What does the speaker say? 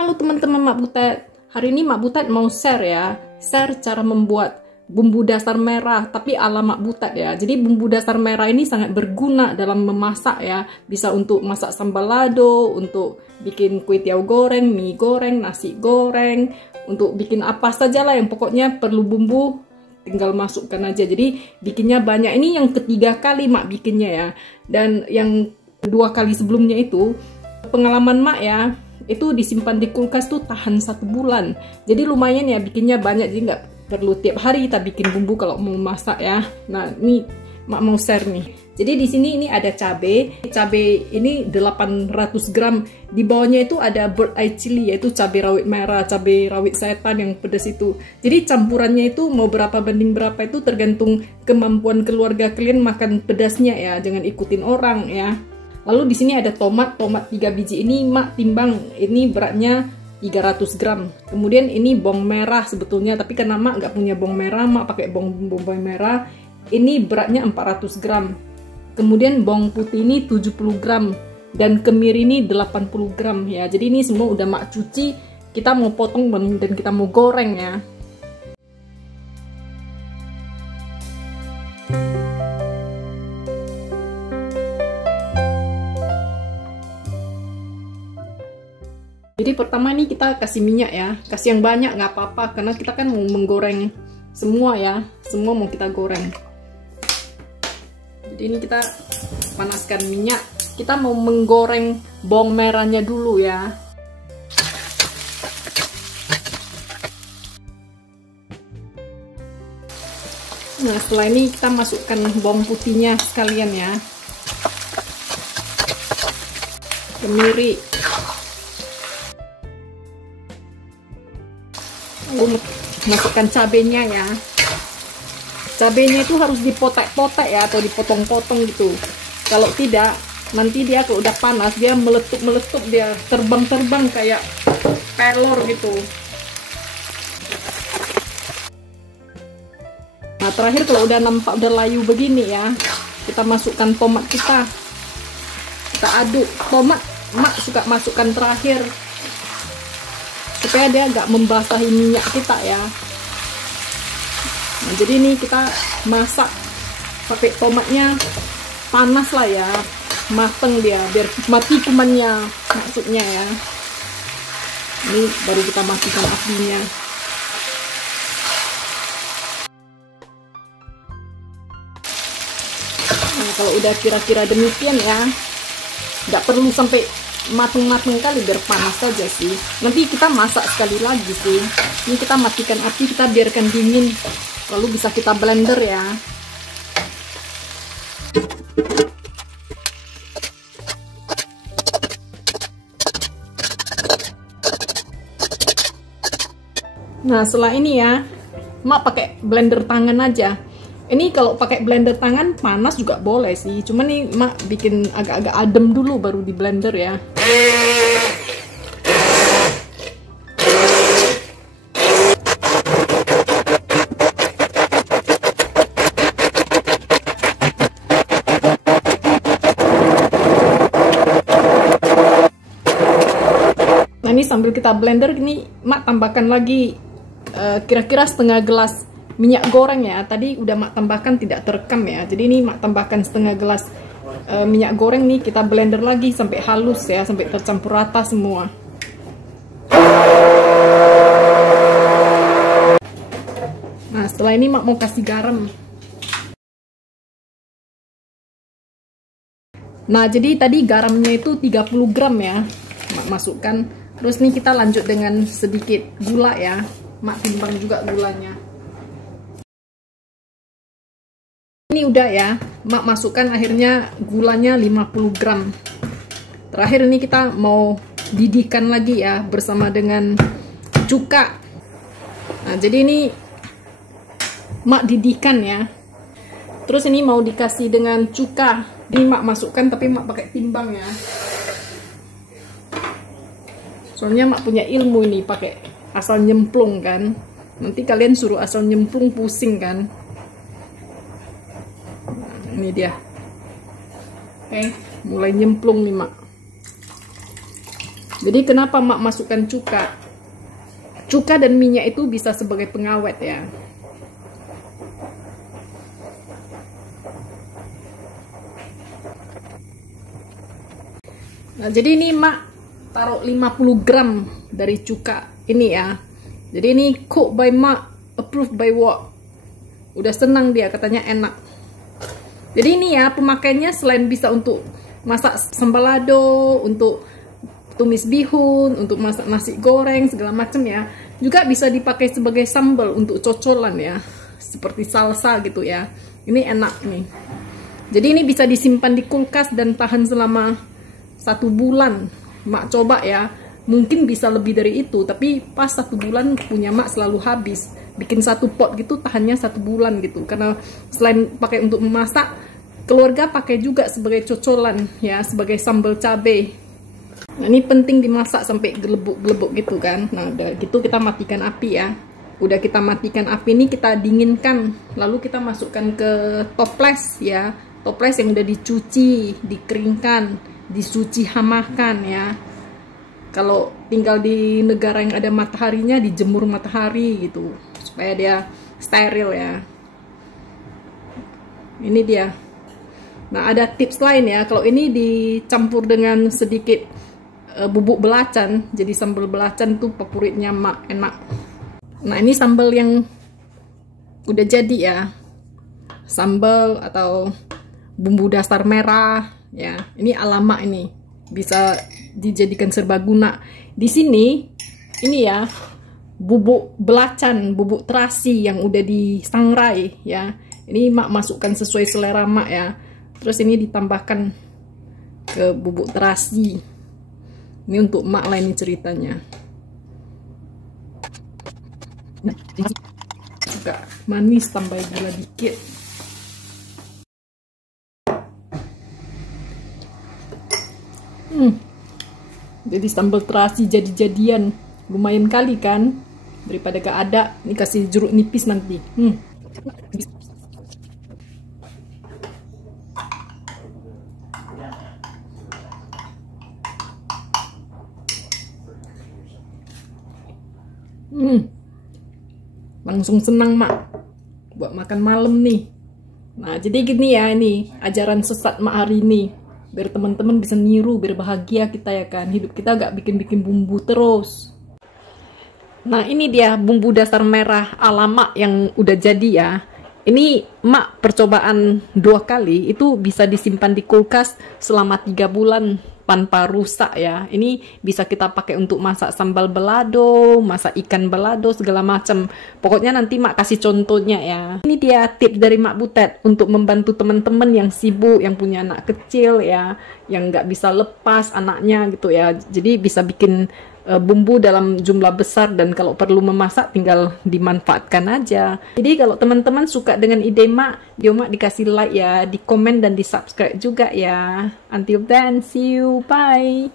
Halo teman-teman Mak Butet, hari ini Mak Butet mau share cara membuat bumbu dasar merah tapi ala Mak Butet ya. Jadi bumbu dasar merah ini sangat berguna dalam memasak ya. Bisa untuk masak sambal lado, untuk bikin kue tiaw goreng, mie goreng, nasi goreng, untuk bikin apa saja lah yang pokoknya perlu bumbu tinggal masukkan aja. Jadi bikinnya banyak. Ini yang ketiga kali Mak bikinnya ya. Dan yang kedua kali sebelumnya itu pengalaman Mak ya, itu disimpan di kulkas tuh tahan 1 bulan. Jadi lumayan ya bikinnya banyak, jadi nggak perlu tiap hari kita bikin bumbu kalau mau masak ya. Nah ini Mak mau share nih. Jadi di sini ini ada cabai ini 800 gram. Di bawahnya itu ada bird eye chili, yaitu cabai rawit merah, cabai rawit setan yang pedas itu. Jadi campurannya itu mau berapa banding berapa itu tergantung kemampuan keluarga kalian makan pedasnya ya. Jangan ikutin orang ya. Lalu di sini ada tomat 3 biji, ini Mak timbang, ini beratnya 300 gram. Kemudian ini bawang merah sebetulnya, tapi karena Mak nggak punya bawang merah, Mak pakai bawang merah. Ini beratnya 400 gram. Kemudian bawang putih ini 70 gram dan kemiri ini 80 gram ya. Jadi ini semua udah Mak cuci, kita mau potong dan kita mau goreng ya. Jadi pertama ini kita kasih minyak ya, kasih yang banyak nggak apa-apa karena kita kan mau menggoreng semua ya, semua mau kita goreng. Jadi ini kita panaskan minyak, kita mau menggoreng bawang merahnya dulu ya. Nah setelah ini kita masukkan bawang putihnya sekalian ya, kemiri. Masukkan cabenya ya. Cabenya itu harus dipotek-potek ya, atau dipotong-potong gitu. Kalau tidak, nanti dia kalau udah panas dia meletup-meletup, dia terbang-terbang kayak pelor gitu. Nah terakhir kalau udah nampak udah layu begini ya, kita masukkan tomat kita aduk. Tomat Mak suka masukkan terakhir supaya dia agak membasahi minyak kita ya. Nah, jadi ini kita masak pakai tomatnya panas lah ya, mateng dia biar mati kumannya maksudnya ya. Ini baru kita matikan apinya. Nah, kalau udah kira-kira demikian ya, nggak perlu sampai mateng-mateng kali, biar panas saja sih. Nanti kita masak sekali lagi sih. Ini kita matikan api, kita biarkan dingin, lalu bisa kita blender ya. Nah setelah ini ya, Mak pakai blender tangan aja. Ini kalau pakai blender tangan panas juga boleh sih, cuman nih Mak bikin agak-agak adem dulu baru di blender ya. Nah ini sambil kita blender, ini Mak tambahkan lagi kira-kira setengah gelas minyak goreng ya. Tadi udah Mak tambahkan tidak terekam ya. Jadi ini Mak tambahkan setengah gelas minyak goreng nih, kita blender lagi sampai halus ya, sampai tercampur rata semua. Nah setelah ini Mak mau kasih garam. Nah jadi tadi garamnya itu 30 gram ya Mak masukkan. Terus nih kita lanjut dengan sedikit gula ya, Mak timbang juga gulanya. Ini udah ya, Mak masukkan akhirnya gulanya 50 gram. Terakhir ini kita mau didihkan lagi ya bersama dengan cuka. Nah jadi ini Mak didihkan ya. Terus ini mau dikasih dengan cuka. Ini Mak masukkan tapi Mak pakai timbang ya. Soalnya Mak punya ilmu ini pakai asal nyemplung kan. Nanti kalian suruh asal nyemplung pusing kan. Ini dia. Oke, mulai nyemplung nih Mak. Jadi kenapa mak masukkan cuka? Cuka dan minyak itu bisa sebagai pengawet ya. Nah, jadi ini mak taruh 50 gram dari cuka ini ya. Jadi ini cooked by mak, approved by wok. Udah senang dia, katanya enak. Jadi ini ya pemakaiannya, selain bisa untuk masak sambal lado, untuk tumis bihun, untuk masak nasi goreng segala macam ya, juga bisa dipakai sebagai sambal untuk cocolan ya, seperti salsa gitu ya. Ini enak nih. Jadi ini bisa disimpan di kulkas dan tahan selama 1 bulan. Mak coba ya, mungkin bisa lebih dari itu, tapi pas 1 bulan punya mak selalu habis. Bikin 1 pot gitu tahannya 1 bulan gitu, karena selain pakai untuk memasak, keluarga pakai juga sebagai cocolan ya, sebagai sambal cabai. Nah, ini penting dimasak sampai gelebuk-gelebuk gitu kan. Nah, udah gitu kita matikan api ya. Udah kita matikan api ini, kita dinginkan, lalu kita masukkan ke toples ya. Toples yang udah dicuci, dikeringkan, disuci hamakan ya. Kalau tinggal di negara yang ada mataharinya, dijemur matahari gitu, supaya dia steril ya. Ini dia. Nah, ada tips lain ya. Kalau ini dicampur dengan sedikit bubuk belacan, jadi sambal belacan tuh favoritnya mak, enak. Nah, ini sambal yang udah jadi ya. Sambal atau bumbu dasar merah ya. Ini ala mak, ini bisa dijadikan serbaguna. Di sini ini ya bubuk belacan, bubuk terasi yang udah disangrai ya. Ini mak masukkan sesuai selera mak ya. Terus ini ditambahkan ke bubuk terasi. Ini untuk mak lah ini ceritanya. Nah, juga manis, tambah gula dikit. Jadi sambal terasi jadi-jadian, lumayan kali kan, daripada gak ada. Ini kasih jeruk nipis nanti. Langsung senang mak buat makan malam nih. Nah, jadi gini ya, ini ajaran sesat mak hari ini, biar teman-teman bisa niru, biar bahagia kita ya kan. Hidup kita gak bikin-bikin bumbu terus. Nah, ini dia bumbu dasar merah ala mak yang udah jadi ya. Ini mak percobaan 2 kali, itu bisa disimpan di kulkas selama 3 bulan tanpa rusak ya. Ini bisa kita pakai untuk masak sambal balado, masak ikan balado, segala macam. Pokoknya nanti mak kasih contohnya ya. Ini dia tips dari Mak Butet untuk membantu teman-teman yang sibuk, yang punya anak kecil ya, yang nggak bisa lepas anaknya gitu ya. Jadi bisa bikin bumbu dalam jumlah besar, dan kalau perlu memasak tinggal dimanfaatkan aja. Jadi kalau teman-teman suka dengan ide mak, video mak dikasih like ya, di komen dan di subscribe juga ya. Until then, see you, bye.